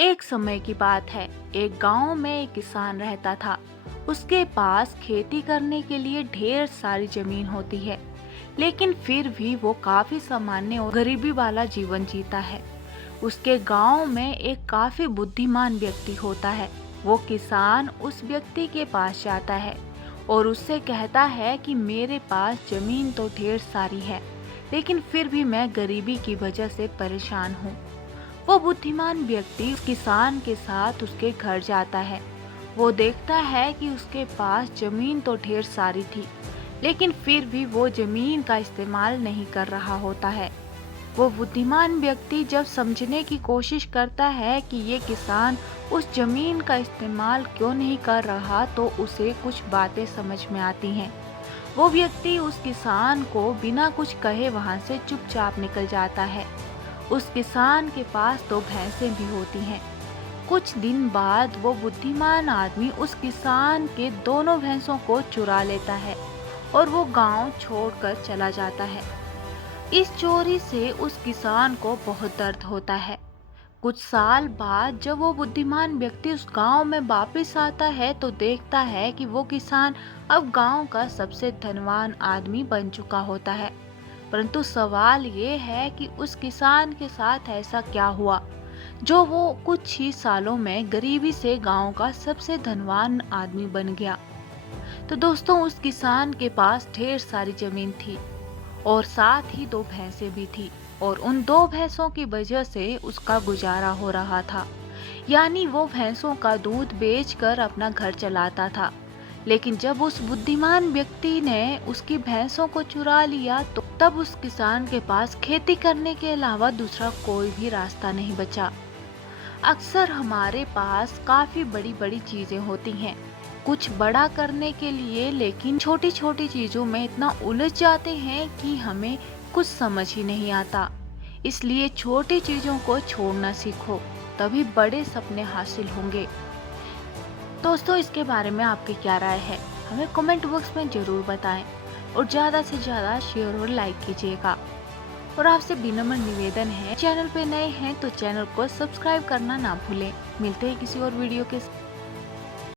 एक समय की बात है। एक गांव में एक किसान रहता था। उसके पास खेती करने के लिए ढेर सारी जमीन होती है, लेकिन फिर भी वो काफी सामान्य और गरीबी वाला जीवन जीता है। उसके गांव में एक काफी बुद्धिमान व्यक्ति होता है। वो किसान उस व्यक्ति के पास जाता है और उससे कहता है कि मेरे पास जमीन तो ढेर सारी है, लेकिन फिर भी मैं गरीबी की वजह से परेशान हूँ। वो बुद्धिमान व्यक्ति उस किसान के साथ उसके घर जाता है। वो देखता है कि उसके पास जमीन तो ढेर सारी थी, लेकिन फिर भी वो जमीन का इस्तेमाल नहीं कर रहा होता है। वो बुद्धिमान व्यक्ति जब समझने की कोशिश करता है कि ये किसान उस जमीन का इस्तेमाल क्यों नहीं कर रहा, तो उसे कुछ बातें समझ में आती हैं। वो व्यक्ति उस किसान को बिना कुछ कहे वहां से चुपचाप निकल जाता है। उस किसान के पास तो भैंसें भी होती हैं। कुछ दिन बाद वो बुद्धिमान आदमी उस किसान के दोनों भैंसों को चुरा लेता है और वो गांव छोड़कर चला जाता है। इस चोरी से उस किसान को बहुत दर्द होता है। कुछ साल बाद जब वो बुद्धिमान व्यक्ति उस गांव में वापस आता है तो देखता है कि वो किसान अब गांव का सबसे धनवान आदमी बन चुका होता है। परंतु सवाल ये है कि उस किसान के साथ ऐसा क्या हुआ जो वो कुछ ही सालों में गरीबी से गांव का सबसे धनवान आदमी बन गया। तो दोस्तों, उस किसान के पास ढेर सारी जमीन थी और साथ ही दो भैंसें भी थी, और उन दो भैंसों की वजह से उसका गुजारा हो रहा था। यानी वो भैंसों का दूध बेचकर अपना घर चलाता था। लेकिन जब उस बुद्धिमान व्यक्ति ने उसकी भैंसों को चुरा लिया तो तब उस किसान के पास खेती करने के अलावा दूसरा कोई भी रास्ता नहीं बचा। अक्सर हमारे पास काफी बड़ी बड़ी चीजें होती हैं, कुछ बड़ा करने के लिए, लेकिन छोटी छोटी चीजों में इतना उलझ जाते हैं कि हमें कुछ समझ ही नहीं आता। इसलिए छोटी चीजों को छोड़ना सीखो, तभी बड़े सपने हासिल होंगे। दोस्तों, इसके बारे में आपकी क्या राय है, हमें कमेंट बॉक्स में जरूर बताएं और ज़्यादा से ज़्यादा शेयर और लाइक कीजिएगा। और आपसे विनम्र निवेदन है, चैनल पे नए हैं तो चैनल को सब्सक्राइब करना ना भूलें। मिलते हैं किसी और वीडियो के साथ।